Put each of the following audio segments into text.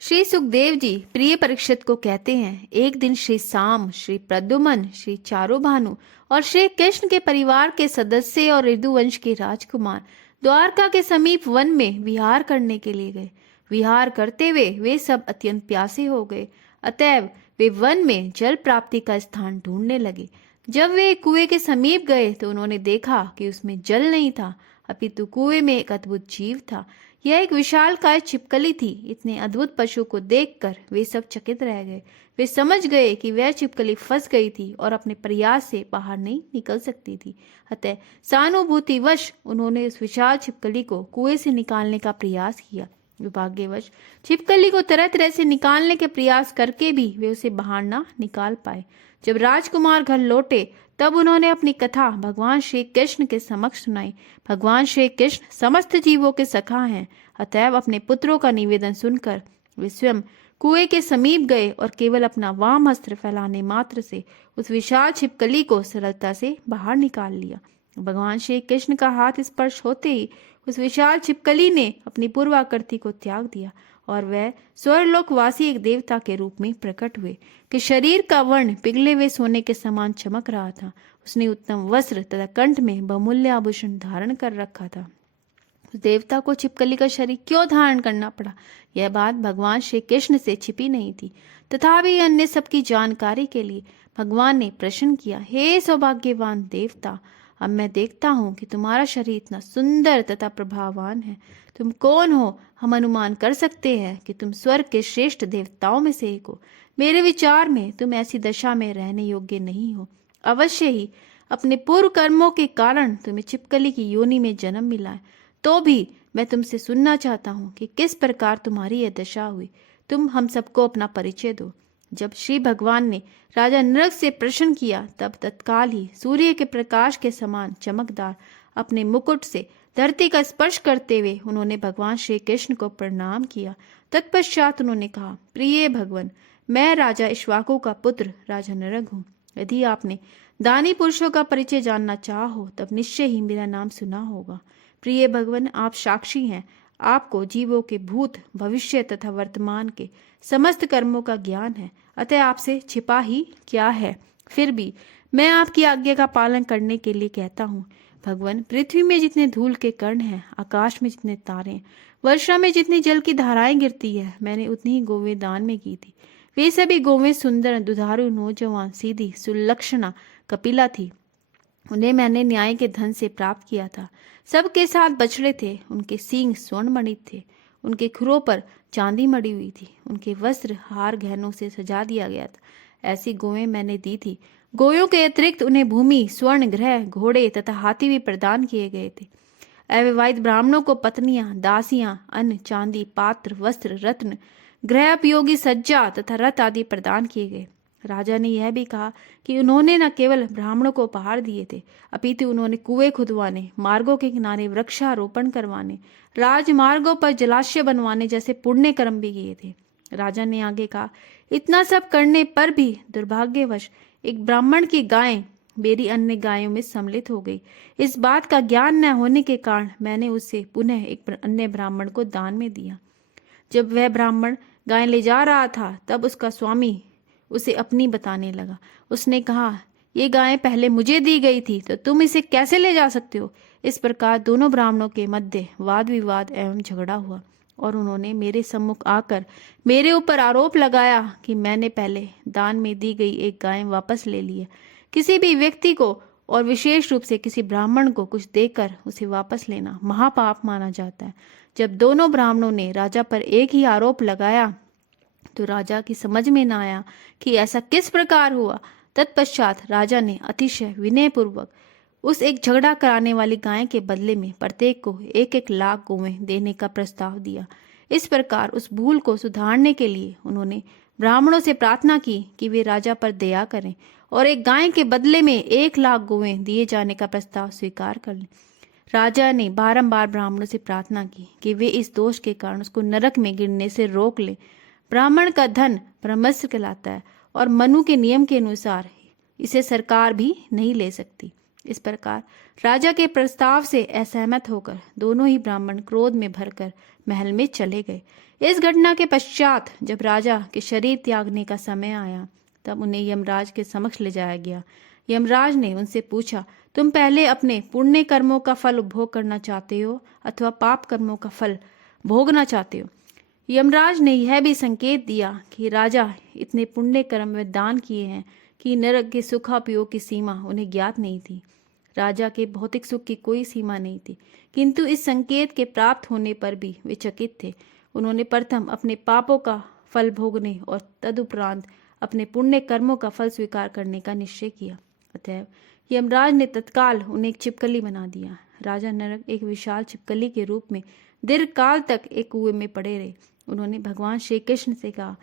श्री सुखदेव जी प्रिय परीक्षित को कहते हैं, एक दिन श्री साम, श्री प्रद्युमन, श्री चारुभानु और श्री कृष्ण के परिवार के सदस्य और यदुवंश के राजकुमार द्वारका के समीप वन में विहार करने के लिए गए। विहार करते हुए वे सब अत्यंत प्यासे हो गए, अतएव वे वन में जल प्राप्ति का स्थान ढूंढने लगे। जब वे एक कुएं के समीप गए तो उन्होंने देखा कि उसमें जल नहीं था, अपितु कुएं में एक अद्भुत जीव था। यह एक विशालकाय छिपकली थी। इतने अद्भुत पशु को देखकर वे सब चकित रह गए। वे समझ गए कि वह छिपकली फंस गई थी और अपने प्रयास से बाहर नहीं निकल सकती थी। अतः सहानुभूतिवश उन्होंने उस विशाल छिपकली को कुएं से निकालने का प्रयास किया। दुर्भाग्यवश छिपकली को तरह तरह से निकालने के प्रयास करके भी वे उसे बाहर ना निकाल पाए। जब राजकुमार घर लौटे तब उन्होंने अपनी कथा भगवान श्री कृष्ण के समक्ष सुनाई। भगवान श्री कृष्ण समस्त जीवों के सखा हैं, अतएव अपने पुत्रों का निवेदन सुनकर वे स्वयं कुएं के समीप गए और केवल अपना वाम हस्त्र फैलाने मात्र से उस विशाल छिपकली को सरलता से बाहर निकाल लिया। भगवान श्री कृष्ण का हाथ स्पर्श होते ही उस विशाल छिपकली ने अपनी पूर्वाकृति को त्याग दिया और वह स्वर्गलोकवासी एक देवता के रूप में प्रकट हुए कि शरीर का वर्ण पिघले हुए सोने के समान चमक रहा था। उसने उत्तम वस्त्र तथा कंठ में बहुमूल्य आभूषण धारण कर रखा था। उस देवता को छिपकली का शरीर क्यों धारण करना पड़ा, यह बात भगवान श्री कृष्ण से छिपी नहीं थी। तथापि अन्य सबकी जानकारी के लिए भगवान ने प्रश्न किया, हे सौभाग्यवान देवता, अब मैं देखता हूँ कि तुम्हारा शरीर इतना सुंदर तथा प्रभावान है। तुम कौन हो? हम अनुमान कर सकते हैं कि तुम स्वर्ग के श्रेष्ठ देवताओं में से एक हो। मेरे विचार में तुम ऐसी दशा में रहने योग्य नहीं हो। अवश्य ही अपने पूर्व कर्मों के कारण तुम्हें छिपकली की योनि में जन्म मिला है। तो भी मैं तुमसे सुनना चाहता हूँ कि किस प्रकार तुम्हारी यह दशा हुई। तुम हम सबको अपना परिचय दो। जब श्री भगवान ने राजा नरक से प्रश्न किया तब तत्काल ही सूर्य के प्रकाश के समान चमकदार अपने मुकुट से धरती का स्पर्श करते हुए उन्होंने भगवान श्री कृष्ण को प्रणाम किया। तत्पश्चात उन्होंने कहा, प्रिय भगवान, मैं राजा इक्ष्वाकु का पुत्र राजा नरक हूँ। यदि आपने दानी पुरुषों का परिचय जानना चाहो तब निश्चय ही मेरा नाम सुना होगा। प्रिय भगवान, आप साक्षी हैं। आपको जीवों के भूत, भविष्य तथा वर्तमान के समस्त कर्मों का ज्ञान है, अतः आपसे छिपा ही क्या है। फिर भी मैं आपकी आज्ञा का पालन करने के लिए कहता हूँ। भगवान, पृथ्वी में जितने धूल के कण हैं, आकाश में जितने तारे हैं, वर्षा में जितनी जल की धाराएं गिरती है, मैंने उतनी ही गोवें दान में की थी। वे सभी गोवें सुंदर, दुधारू, नौजवान, सीधी, सुलक्षणा, कपिला थी। उन्हें मैंने न्याय के धन से प्राप्त किया था। सबके साथ बछड़े थे। उनके सींग स्वर्ण मणित थे। उनके खुरों पर चांदी मड़ी हुई थी। उनके वस्त्र हार गहनों से सजा दिया गया था। ऐसी गोवें मैंने दी थी। गोयों के अतिरिक्त उन्हें भूमि, स्वर्ण, गृह, घोड़े तथा हाथी भी प्रदान किए गए थे। अविवाहित ब्राह्मणों को पत्नियां, दासियां, अन्न, चांदी, पात्र, वस्त्र, रत्न, गृह उपयोगी सज्जा तथा रथ आदि प्रदान किए गए। राजा ने यह भी कहा कि उन्होंने न केवल ब्राह्मणों को उपहार दिए थे, अपितु उन्होंने कुएं खुदवाने, मार्गों के किनारे वृक्षारोपण करवाने, राजमार्गों पर जलाशय बनवाने जैसे पुण्य कर्म भी किए थे। राजा ने आगे कहा, इतना सब करने पर भी दुर्भाग्यवश एक ब्राह्मण की गाय मेरी अन्य गायों में सम्मिलित हो गई। इस बात का ज्ञान न होने के कारण मैंने उसे पुनः एक अन्य ब्राह्मण को दान में दिया। जब वह ब्राह्मण गाय ले जा रहा था तब उसका स्वामी उसे अपनी बताने लगा। उसने कहा, ये गाय पहले मुझे दी गई थी, तो तुम इसे कैसे ले जा सकते हो। इस प्रकार दोनों ब्राह्मणों के मध्य वाद विवाद एवं झगड़ा हुआ और उन्होंने मेरे सम्मुख आकर मेरे ऊपर आरोप लगाया कि मैंने पहले दान में दी गई एक गाय वापस ले ली है। किसी भी व्यक्ति को और विशेष रूप से किसी ब्राह्मण को कुछ देकर उसे वापस लेना महापाप माना जाता है। जब दोनों ब्राह्मणों ने राजा पर एक ही आरोप लगाया तो राजा की समझ में न आया कि ऐसा किस प्रकार हुआ। तत्पश्चात राजा ने अतिशय विनय पूर्वक उस एक झगड़ा कराने वाली गाय के बदले में प्रत्येक को 1-1 लाख गौवें देने का प्रस्ताव दिया। इस प्रकार उस भूल को सुधारने के लिए उन्होंने ब्राह्मणों से प्रार्थना की कि वे राजा पर दया करें और एक गाय के बदले में 1 लाख गौवें दिए जाने का प्रस्ताव स्वीकार कर लें। राजा ने बारंबार ब्राह्मणों से प्रार्थना की कि वे इस दोष के कारण उसको नरक में गिरने से रोक लें। ब्राह्मण का धन ब्रह्मस्त्र कहलाता है और मनु के नियम के अनुसार इसे सरकार भी नहीं ले सकती। इस प्रकार राजा के प्रस्ताव से असहमत होकर दोनों ही ब्राह्मण क्रोध में भरकर महल में चले गए। इस घटना के पश्चात जब राजा के शरीर त्यागने का समय आया तब उन्हें यमराज के समक्ष ले जाया गया। यमराज ने उनसे पूछा, तुम पहले अपने पुण्य कर्मों का फल उपभोग करना चाहते हो अथवा पाप कर्मों का फल भोगना चाहते हो? यमराज ने यह भी संकेत दिया कि राजा इतने पुण्य कर्म में दान किए हैं कि नरक के सुखापयोग की सीमा उन्हें ज्ञात नहीं थी। राजा के भौतिक सुख की कोई सीमा नहीं थी, किंतु इस संकेत के प्राप्त होने पर भी वे चकित थे। उन्होंने प्रथम अपने पापों का फल भोगने और तदुपरांत अपने पुण्य कर्मों का फल स्वीकार करने का निश्चय किया। अतएव यमराज ने तत्काल उन्हें एक छिपकली बना दिया। राजा नरक एक विशाल छिपकली के रूप में दीर्घ काल तक एक कुएं में पड़े रहे। उन्होंने भगवान श्री कृष्ण से कहा,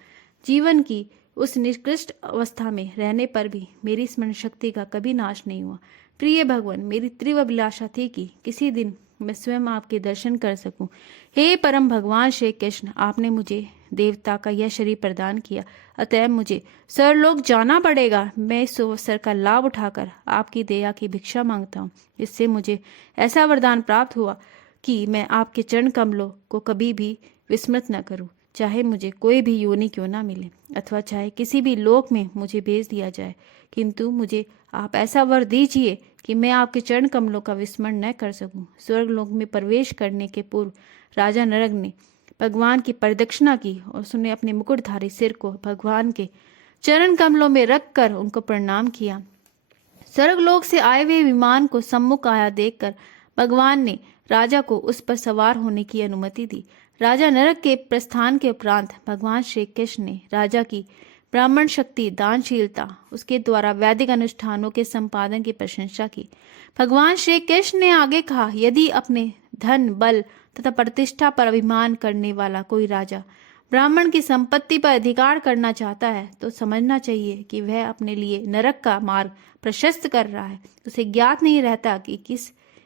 जीवन की उस निकृष्ट अवस्था में रहने पर भी मेरी स्मरण शक्ति का कभी नाश नहीं हुआ। प्रिय भगवान, मेरी तीव्र अभिलाषा थी कि किसी दिन मैं स्वयं आपके दर्शन कर सकूं। हे परम भगवान श्री कृष्ण, आपने मुझे देवता का यह शरीर प्रदान किया, अतः मुझे सरलोक जाना पड़ेगा। मैं इस अवसर का लाभ उठाकर आपकी दया की भिक्षा मांगता हूँ। इससे मुझे ऐसा वरदान प्राप्त हुआ कि मैं आपके चरण कमलों को कभी भी विस्मृत न करूं, चाहे मुझे कोई भी योनि क्यों ना मिले अथवा चाहे किसी भी लोक में मुझे भेज दिया जाए, किंतु मुझे आप ऐसा वर दीजिए कि मैं आपके चरण कमलों का विस्मरण न कर सकूं। स्वर्ग लोक में प्रवेश करने के पूर्व राजा नरक ने भगवान की प्रदक्षिणा की और उसने अपने मुकुटधारी सिर को भगवान के चरण कमलों में रखकर उनको प्रणाम किया। स्वर्गलोक से आए हुए विमान को सम्मुख आया देखकर भगवान ने राजा को उस पर सवार होने की अनुमति दी। राजा नरक के प्रस्थान के उपरांत भगवान श्री कृष्ण ने राजा की ब्राह्मण शक्ति, दानशीलता, उसके द्वारा वैदिक अनुष्ठानों के संपादन की प्रशंसा की। भगवान श्री कृष्ण ने आगे कहा, यदि अपने धन, बल तथा प्रतिष्ठा पर अभिमान करने वाला कोई राजा ब्राह्मण की संपत्ति पर अधिकार करना चाहता है तो समझना चाहिए कि वह अपने लिए नरक का मार्ग प्रशस्त कर रहा है। उसे ज्ञात नहीं रहता कि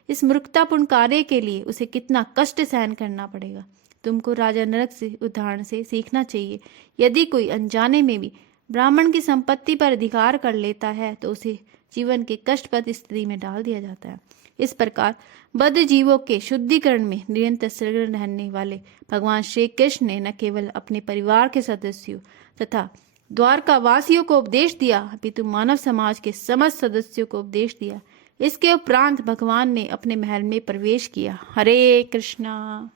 इस मूर्खतापूर्ण कार्य के लिए उसे कितना कष्ट सहन करना पड़ेगा। तुमको राजा नरक से उदाहरण से सीखना चाहिए। यदि कोई अनजाने में भी ब्राह्मण की संपत्ति पर अधिकार कर लेता है तो उसे जीवन के कष्टप्रद स्थिति में डाल दिया जाता है। इस प्रकार बद्ध जीवों के शुद्धिकरण में निरंतर संलग्न रहने वाले भगवान श्री कृष्ण ने न केवल अपने परिवार के सदस्यों तथा द्वारका वासियों को उपदेश दिया, अपितु मानव समाज के समस्त सदस्यों को उपदेश दिया। इसके उपरांत भगवान ने अपने महल में प्रवेश किया। हरे कृष्णा।